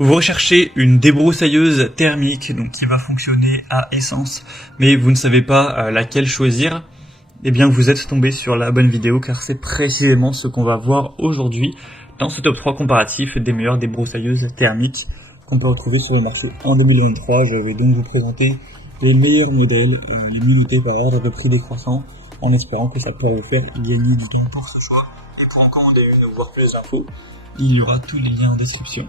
Vous recherchez une débroussailleuse thermique donc qui va fonctionner à essence, mais vous ne savez pas laquelle choisir. Eh bien vous êtes tombé sur la bonne vidéo car c'est précisément ce qu'on va voir aujourd'hui dans ce top 3 comparatif des meilleures débroussailleuses thermiques qu'on peut retrouver sur le marché en 2023. Je vais donc vous présenter les meilleurs modèles, les unités par ordre de prix décroissant, en espérant que ça pourra vous faire gagner du temps pour ce choix. Et pour en commander une ou voir plus d'infos, il y aura tous les liens en description.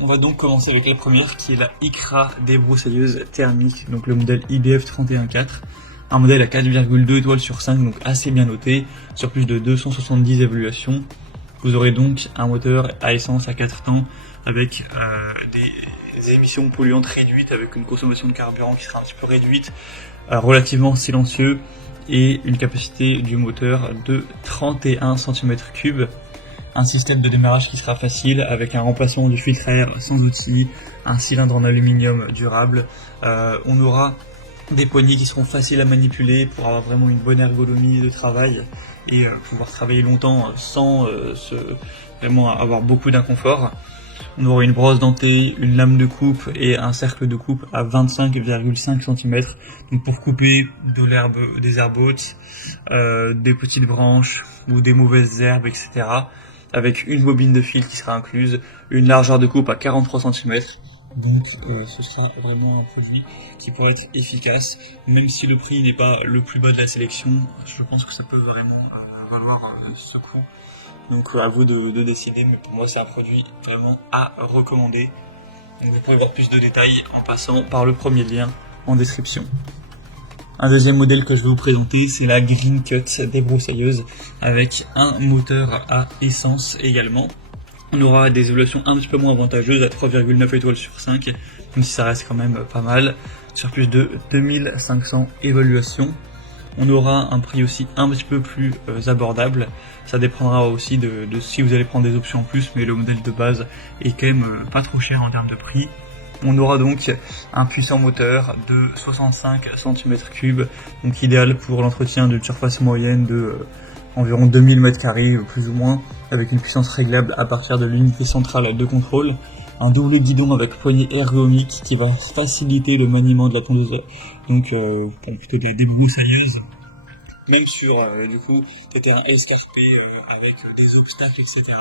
On va donc commencer avec la première qui est la ICRA débroussailleuse thermique, donc le modèle IBF 314, un modèle à 4,2 étoiles sur 5, donc assez bien noté, sur plus de 270 évaluations. Vous aurez donc un moteur à essence à 4 temps avec des émissions polluantes réduites, avec une consommation de carburant qui sera un petit peu réduite, relativement silencieux, et une capacité du moteur de 31 cm3. Un système de démarrage qui sera facile avec un remplacement du filtre à air sans outil, un cylindre en aluminium durable. On aura des poignées qui seront faciles à manipuler pour avoir vraiment une bonne ergonomie de travail et pouvoir travailler longtemps sans vraiment avoir beaucoup d'inconfort. On aura une brosse dentée, une lame de coupe et un cercle de coupe à 25,5 cm, donc pour couper de l'herbe, des herbes hautes, des petites branches ou des mauvaises herbes, etc. Avec une bobine de fil qui sera incluse, une largeur de coupe à 43 cm. Donc ce sera vraiment un produit qui pourrait être efficace, même si le prix n'est pas le plus bas de la sélection. Je pense que ça peut vraiment valoir ce coup. Donc à vous de décider, mais pour moi c'est un produit vraiment à recommander. Donc vous pouvez voir plus de détails en passant par le premier lien en description. Un deuxième modèle que je vais vous présenter, c'est la Green Cut débroussailleuse avec un moteur à essence également. On aura des évaluations un petit peu moins avantageuses à 3,9 étoiles sur 5, même si ça reste quand même pas mal, sur plus de 2500 évaluations. On aura un prix aussi un petit peu plus abordable. Ça dépendra aussi de si vous allez prendre des options en plus, mais le modèle de base est quand même pas trop cher en termes de prix. On aura donc un puissant moteur de 65 cm3, donc idéal pour l'entretien d'une surface moyenne de environ 2000 m², plus ou moins, avec une puissance réglable à partir de l'unité centrale de contrôle. Un double guidon avec poignée ergonomique qui va faciliter le maniement de la tondeuse, donc pour plutôt des débroussailleuses, même sur du coup des terrains escarpés avec des obstacles, etc.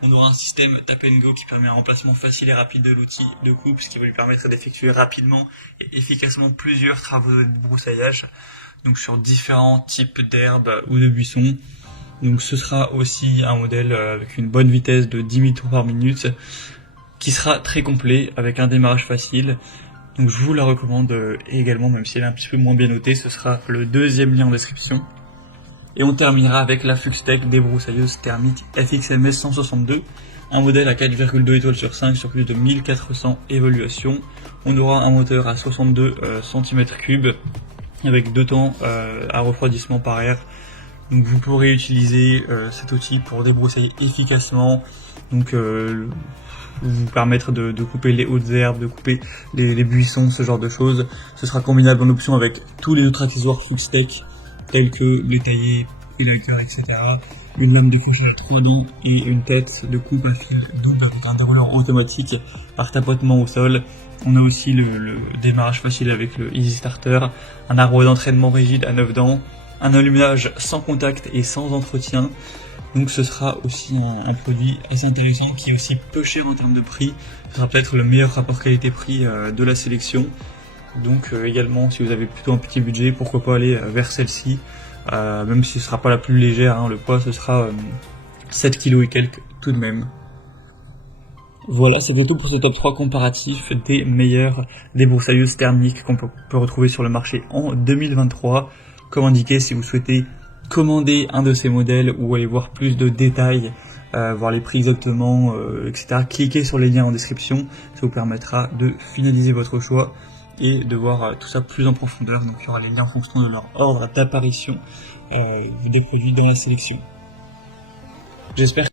On aura un système tap and go qui permet un remplacement facile et rapide de l'outil de coupe, ce qui va lui permettre d'effectuer rapidement et efficacement plusieurs travaux de débroussaillage, donc sur différents types d'herbes ou de buissons. Donc ce sera aussi un modèle avec une bonne vitesse de 10 000 tours par minute, qui sera très complet avec un démarrage facile. Donc je vous la recommande également, même si elle est un petit peu moins bien notée. Ce sera le deuxième lien en description. Et on terminera avec la Fluxtech débroussailleuse thermique FXMS 162, un modèle à 4,2 étoiles sur 5 sur plus de 1400 évaluations. On aura un moteur à 62 cm3 avec 2 temps à refroidissement par air. Donc vous pourrez utiliser cet outil pour débroussailler efficacement, donc vous permettre de couper les hautes herbes, de couper les buissons, ce genre de choses. Ce sera combinable en option avec tous les autres accessoires Fluxtech, tels que les taillés, pilaker, etc. Une lame de crochage à 3 dents et une tête de coupe à fil double avec un dérouleur automatique par tapotement au sol. On a aussi le démarrage facile avec le Easy Starter, un arbre d'entraînement rigide à 9 dents, un allumage sans contact et sans entretien. Donc ce sera aussi un produit assez intéressant qui est aussi peu cher en termes de prix. Ce sera peut-être le meilleur rapport qualité-prix de la sélection. Donc également, si vous avez plutôt un petit budget, pourquoi pas aller vers celle-ci, même si ce sera pas la plus légère, hein, le poids ce sera 7 kg et quelques tout de même. Voilà, c'est tout pour ce top 3 comparatif des meilleures débroussailleuses thermiques qu'on peut retrouver sur le marché en 2023. Comme indiqué, si vous souhaitez commander un de ces modèles ou aller voir plus de détails, voir les prix exactement, etc., cliquez sur les liens en description, ça vous permettra de finaliser votre choix et de voir tout ça plus en profondeur. Donc il y aura les liens en fonction de leur ordre d'apparition des produits dans la sélection. J'espère